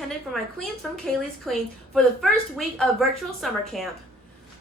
intended for my queens from Kaileys Queens for the first week of virtual summer camp.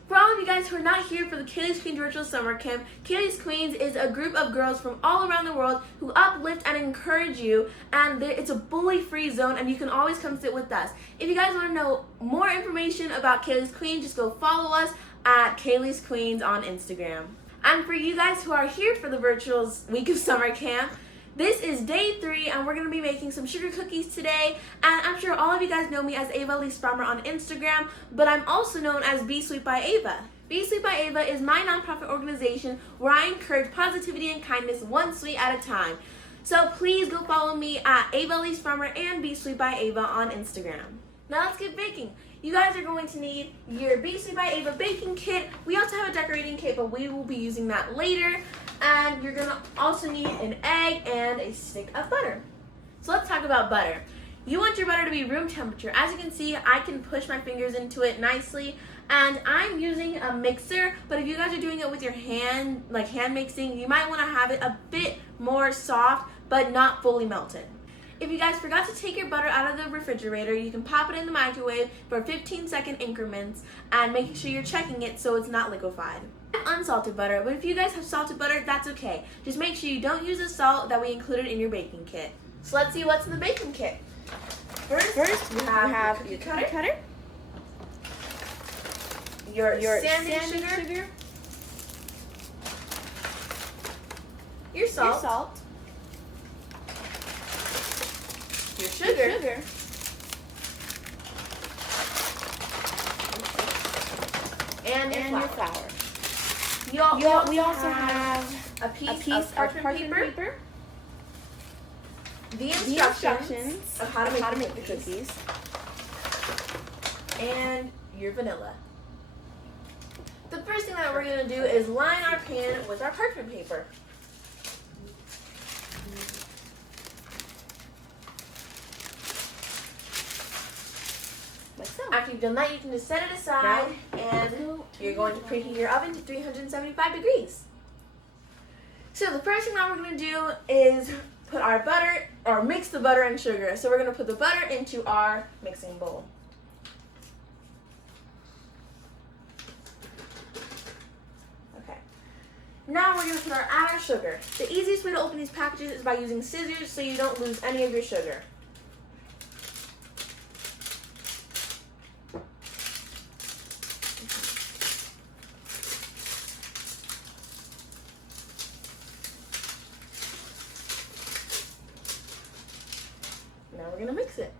For all of you guys who are not here for the Kaileys Queens Virtual Summer Camp, Kaileys Queens is a group of girls from all around the world who uplift and encourage you, and it's a bully-free zone, and you can always come sit with us. If you guys want to know more information about Kaileys Queens, just go follow us at Kaileys Queens on Instagram. And for you guys who are here for the virtual week of summer camp, this is day 3, and we're going to be making some sugar cookies today. And I'm sure all of you guys know me as Ava Lee Sprummer on Instagram, but I'm also known as Be Sweet by Ava. Be Sweet by Ava is my nonprofit organization where I encourage positivity and kindness one sweet at a time. So please go follow me at Ava Lee Sprummer and Be Sweet by Ava on Instagram. Now let's get baking. You guys are going to need your Be Sweet by Ava baking kit. We also have a decorating kit, but we will be using that later. And you're going to also need an egg and a stick of butter. So let's talk about butter. You want your butter to be room temperature. As you can see, I can push my fingers into it nicely. And I'm using a mixer, but if you guys are doing it with your hand, like hand mixing, you might want to have it a bit more soft, but not fully melted. If you guys forgot to take your butter out of the refrigerator, you can pop it in the microwave for 15-second increments and making sure you're checking it so it's not liquefied. Unsalted butter, but if you guys have salted butter, that's okay. Just make sure you don't use the salt that we included in your baking kit. So let's see what's in the baking kit. First you have your cookie cutter, your sanding sugar, your salt, your sugar, and your flour. We also have a piece of parchment paper, the instructions of how to make the cookies, and your vanilla. The first thing that we're going to do is line our pan with our parchment paper. After you've done that, you can just set it aside, and you're going to preheat your oven to 375 degrees. So the first thing that we're going to do is put our butter, or mix the butter and sugar. So we're going to put the butter into our mixing bowl. Okay. Now we're going to add our sugar. The easiest way to open these packages is by using scissors so you don't lose any of your sugar. Now we're going to mix it.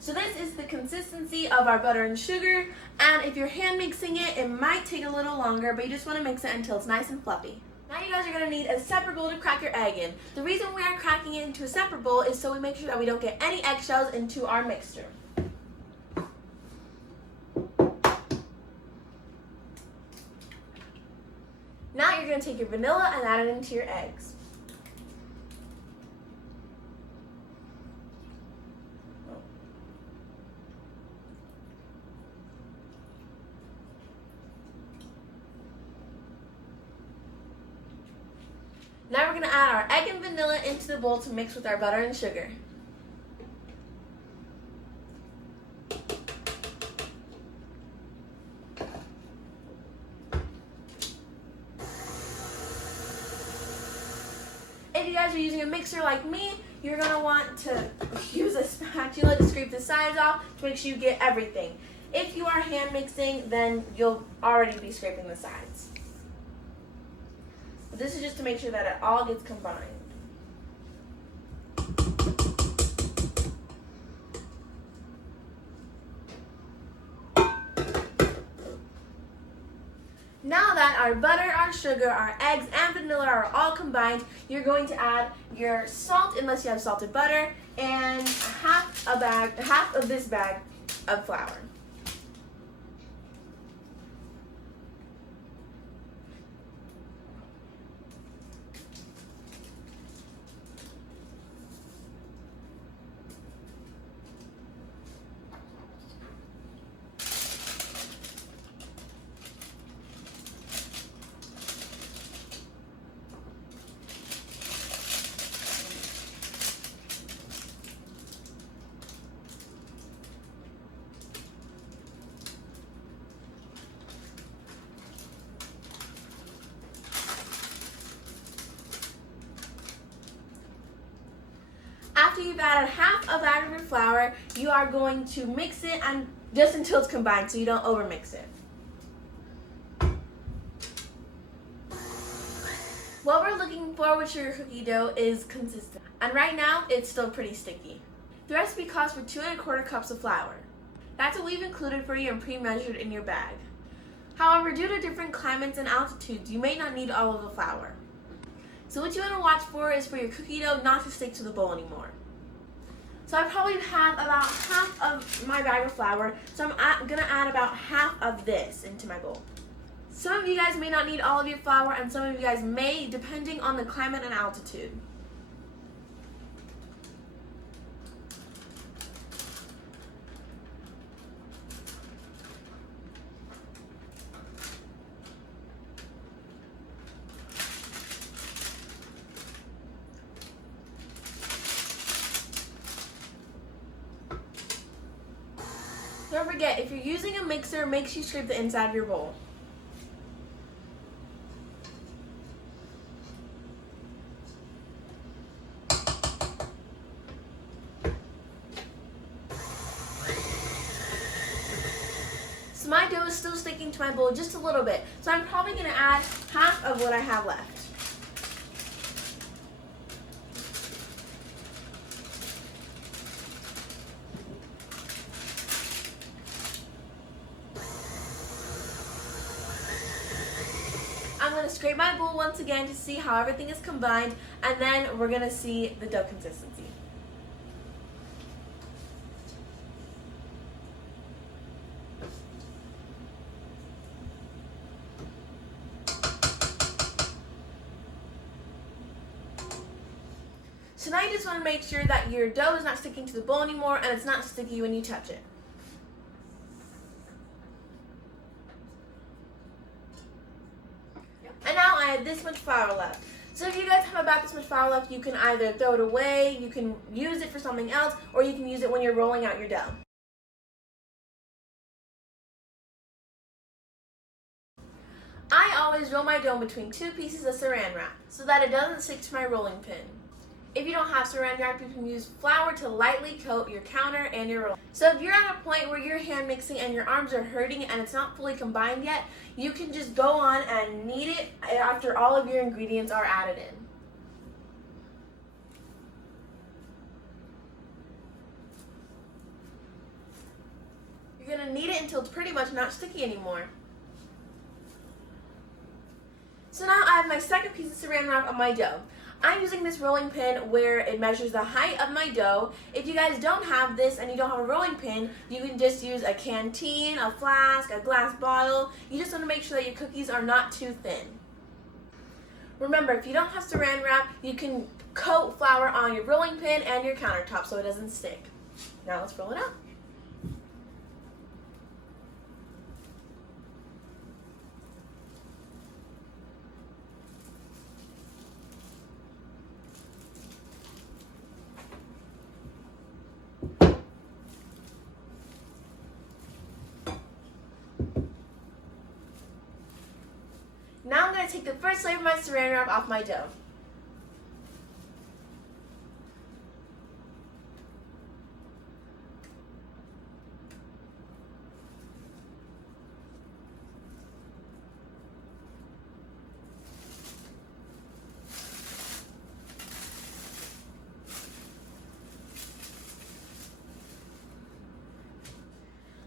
So this is the consistency of our butter and sugar, and if you're hand mixing it, it might take a little longer, but you just want to mix it until it's nice and fluffy. Now you guys are going to need a separate bowl to crack your egg in. The reason we are cracking it into a separate bowl is so we make sure that we don't get any eggshells into our mixture. Now you're going to take your vanilla and add it into your eggs. Now we're going to add our egg and vanilla into the bowl to mix with our butter and sugar. If you guys are using a mixer like me, you're going to want to use a spatula to scrape the sides off to make sure you get everything. If you are hand mixing, then you'll already be scraping the sides. But this is just to make sure that it all gets combined. Now that our butter, our sugar, our eggs, and vanilla are all combined, you're going to add your salt, unless you have salted butter, and half of this bag of flour. you've added half a bag of your flour, you are going to mix it and just until it's combined so you don't overmix it. What we're looking for with your cookie dough is consistent. And right now, it's still pretty sticky. The recipe calls for 2¼ cups of flour. That's what we've included for you and pre-measured in your bag. However, due to different climates and altitudes, you may not need all of the flour. So what you want to watch for is for your cookie dough not to stick to the bowl anymore. So I probably have about half of my bag of flour, so I'm going to add about half of this into my bowl. Some of you guys may not need all of your flour, and some of you guys may, depending on the climate and altitude. Don't forget, if you're using a mixer, make sure you scrape the inside of your bowl. So my dough is still sticking to my bowl just a little bit, so I'm probably going to add half of what I have left. I'm going to scrape my bowl once again to see how everything is combined, and then we're going to see the dough consistency. So now you just want to make sure that your dough is not sticking to the bowl anymore and it's not sticky when you touch it. And now I have this much flour left. So if you guys have about this much flour left, you can either throw it away, you can use it for something else, or you can use it when you're rolling out your dough. I always roll my dough between 2 pieces of saran wrap so that it doesn't stick to my rolling pin. If you don't have saran wrap, you can use flour to lightly coat your counter and your roll. So if you're at a point where you're hand mixing and your arms are hurting and it's not fully combined yet, you can just go on and knead it after all of your ingredients are added in. You're going to knead it until it's pretty much not sticky anymore. So now I have my second piece of saran wrap on my dough. I'm using this rolling pin where it measures the height of my dough. If you guys don't have this and you don't have a rolling pin, you can just use a canteen, a flask, a glass bottle. You just want to make sure that your cookies are not too thin. Remember, if you don't have saran wrap, you can coat flour on your rolling pin and your countertop so it doesn't stick. Now let's roll it out. Now I'm going to take the first layer of my saran wrap off my dough.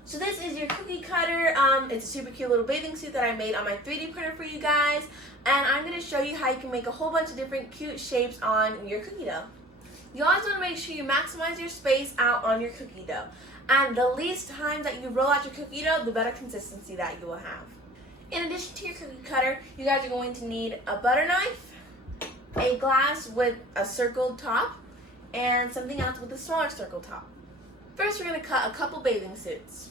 So this is your cookie cutter. It's a super cute little bathing suit that I made on my 3D printer for you guys. And I'm going to show you how you can make a whole bunch of different cute shapes on your cookie dough. You always want to make sure you maximize your space out on your cookie dough. And the least time that you roll out your cookie dough, the better consistency that you will have. In addition to your cookie cutter, you guys are going to need a butter knife, a glass with a circled top, and something else with a smaller circle top. First, we're going to cut a couple bathing suits.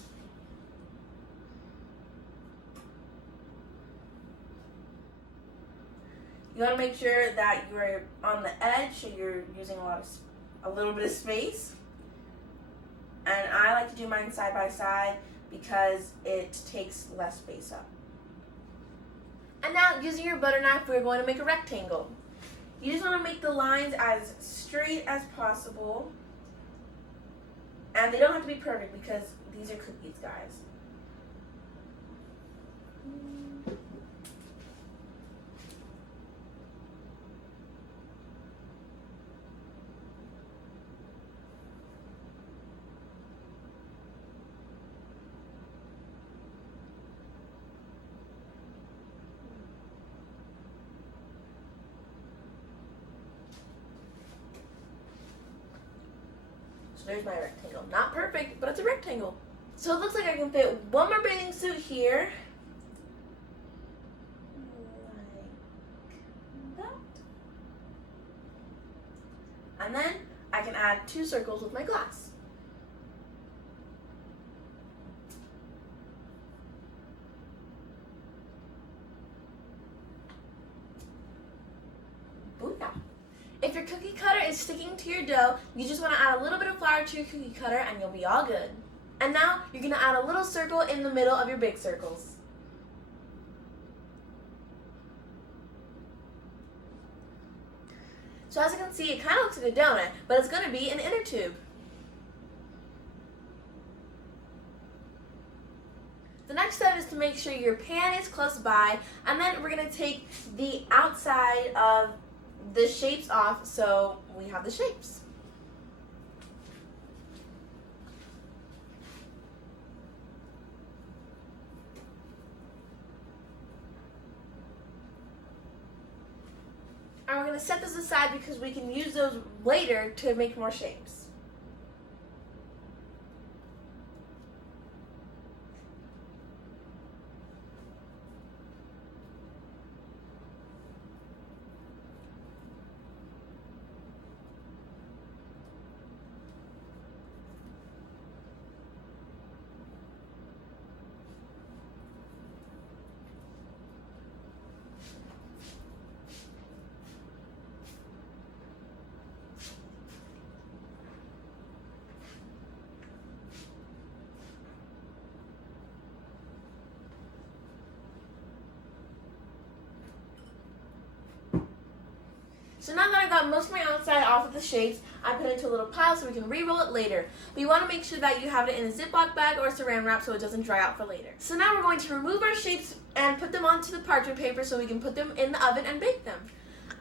You want to make sure that you're on the edge, so you're using a little bit of space. And I like to do mine side by side because it takes less space up. And now, using your butter knife, we're going to make a rectangle. You just want to make the lines as straight as possible. And they don't have to be perfect because these are cookies, guys. There's my rectangle. Not perfect, but it's a rectangle. So it looks like I can fit one more bathing suit here. Like that. And then I can add 2 circles with my glass. Booyah. If your cookie cutter is sticking to your dough, you just want to add a little bit of flour to your cookie cutter and you'll be all good. And now you're going to add a little circle in the middle of your big circles. So as you can see, it kind of looks like a donut, but it's going to be an inner tube. The next step is to make sure your pan is close by, and then we're going to take the outside of the shapes off so we have the shapes. And we're going to set those aside because we can use those later to make more shapes. So now that I got most of my outside off of the shapes, I put it into a little pile so we can re-roll it later. But you want to make sure that you have it in a Ziploc bag or saran wrap so it doesn't dry out for later. So now we're going to remove our shapes and put them onto the parchment paper so we can put them in the oven and bake them.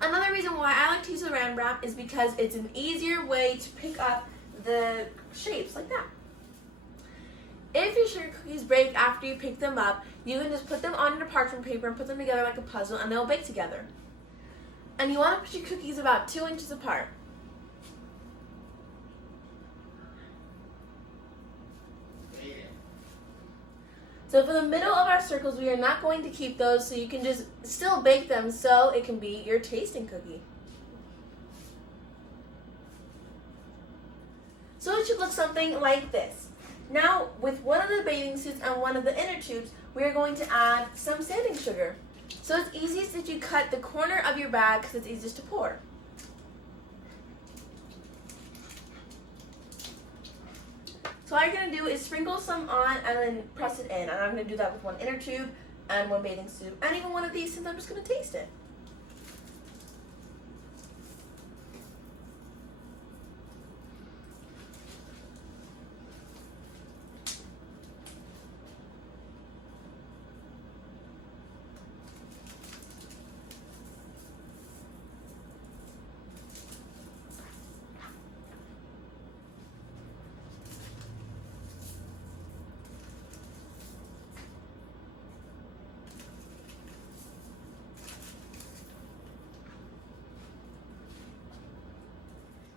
Another reason why I like to use saran wrap is because it's an easier way to pick up the shapes like that. If your sugar cookies break after you pick them up, you can just put them on the parchment paper and put them together like a puzzle and they'll bake together. And you want to put your cookies about 2 inches apart. So for the middle of our circles, we are not going to keep those, so you can just still bake them so it can be your tasting cookie. So it should look something like this. Now, with one of the bathing suits and one of the inner tubes, we are going to add some sanding sugar. So it's easiest if you cut the corner of your bag because it's easiest to pour. So all you're going to do is sprinkle some on and then press it in. And I'm going to do that with one inner tube and one bathing suit and even one of these since I'm just going to taste it.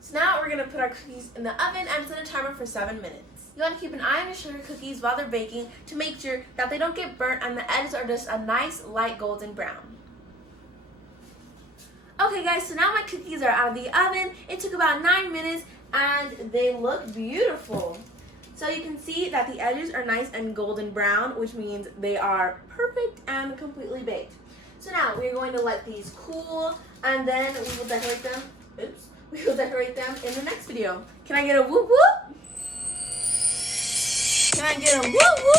So now we're going to put our cookies in the oven and set a timer for 7 minutes. You want to keep an eye on your sugar cookies while they're baking to make sure that they don't get burnt and the edges are just a nice light golden brown. Okay guys, so now my cookies are out of the oven. It took about 9 minutes and they look beautiful. So you can see that the edges are nice and golden brown, which means they are perfect and completely baked. So now we're going to let these cool and then we will decorate them. We will decorate them in the next video. Can I get a whoop whoop? Can I get a whoop whoop?